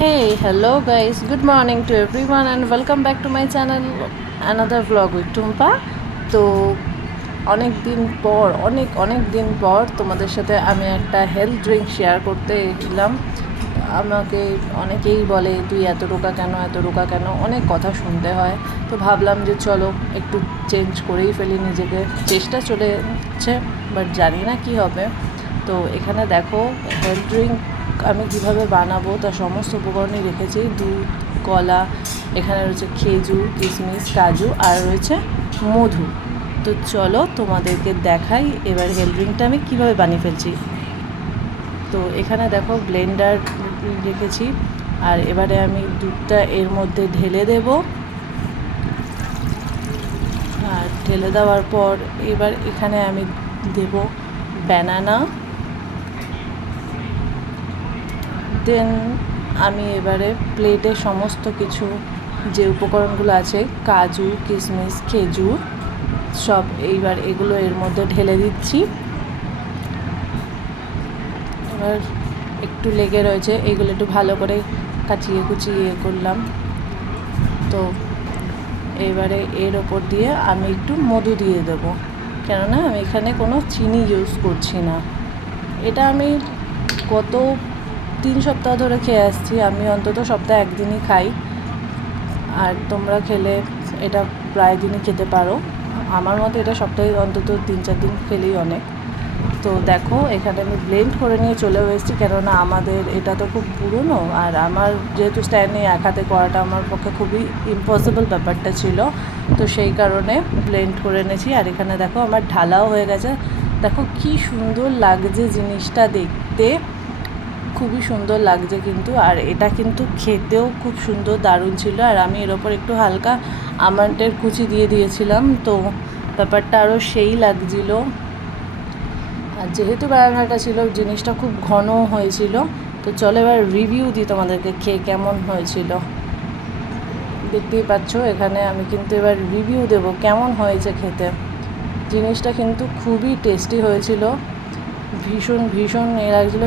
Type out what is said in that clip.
Hey, hello guys. Good morning to everyone and welcome back to my channel another vlog with Tumpa. তো অনেক দিন পর তোমাদের সাথে আমি একটা হেলথ ড্রিঙ্ক শেয়ার করতে এলাম। আমাকে অনেকেই বলে তুই এত রোগা কেন অনেক কথা শুনতে হয়। তো ভাবলাম যে চলো একটু চেঞ্জ করেই ফেলি নিজেকে, চেষ্টা চলেছে বাট জানি না কি হবে। তো এখানে দেখো হেলথ ড্রিঙ্ক আমি কীভাবে বানাবো তার সমস্ত উপকরণই রেখেছি। দুধ, কলা, এখানে রয়েছে খেজুর, কিশমিশ, কাজু আর রয়েছে মধু। তো চলো তোমাদেরকে দেখাই এবার হেলথ ড্রিঙ্কটা আমি কীভাবে বানিয়ে ফেলছি। তো এখানে দেখো ব্লেন্ডার রেখেছি আর এবারে আমি দুধটা এর মধ্যে ঢেলে দেব। আর ঢেলে দেওয়ার পর এবার এখানে আমি দেব ব্যানানা। দেন আমি এবারে প্লেটে সমস্ত কিছু যে উপকরণগুলো আছে কাজু, কিশমিশ, খেজুর সব এইবার এগুলো এর মধ্যে ঢেলে দিচ্ছি। এবার একটু লেগে রয়েছে, এইগুলো একটু ভালো করে কুচিয়ে করলাম। তো এবারে এর ওপর দিয়ে আমি একটু মধু দিয়ে দেবো, কেননা আমি এখানে কোনো চিনি ইউজ করছি না। এটা আমি গত 3 সপ্তাহ ধরে খেয়ে আসছি। আমি অন্তত সপ্তাহে একদিনই খাই, আর তোমরা খেলে এটা প্রায় দিনই খেতে পারো। আমার মতে এটা সপ্তাহে অন্তত 3-4 দিন খেলেই অনেক। তো দেখো এখানে আমি ব্লেন্ড করে নিয়ে চলে এসেছি, কেননা আমাদের এটা তো খুব পুরনো আর আমার যেহেতু স্ট্যান্ড নিয়ে এক হাতে করাটা আমার পক্ষে খুবই ইম্পসিবল ব্যাপারটা ছিল। তো সেই কারণে ব্লেন্ড করে এনেছি। আর এখানে দেখো আমার ঢালাও হয়ে গেছে। দেখো কি সুন্দর লাগছে জিনিসটা দেখতে, খুবই সুন্দর লাগছে কিন্তু। আর এটা কিন্তু খেতেও খুব সুন্দর, দারুণ ছিল। আর আমি এর ওপর একটু হালকা আমন্ডের কুচি দিয়ে দিয়েছিলাম, তো ব্যাপারটা আরও সেই লাগছিল। আর যেহেতু ব্যানানাটা ছিল জিনিসটা খুব ঘন হয়েছিল। তো চলো এবার রিভিউ দিই তোমাদেরকে খেয়ে কেমন হয়েছিল। দেখতেই পাচ্ছ এখানে আমি কিন্তু এবার রিভিউ দেব কেমন হয়েছে খেতে। জিনিসটা কিন্তু খুবই টেস্টি হয়েছিল, ভীষণ লাগছিলো।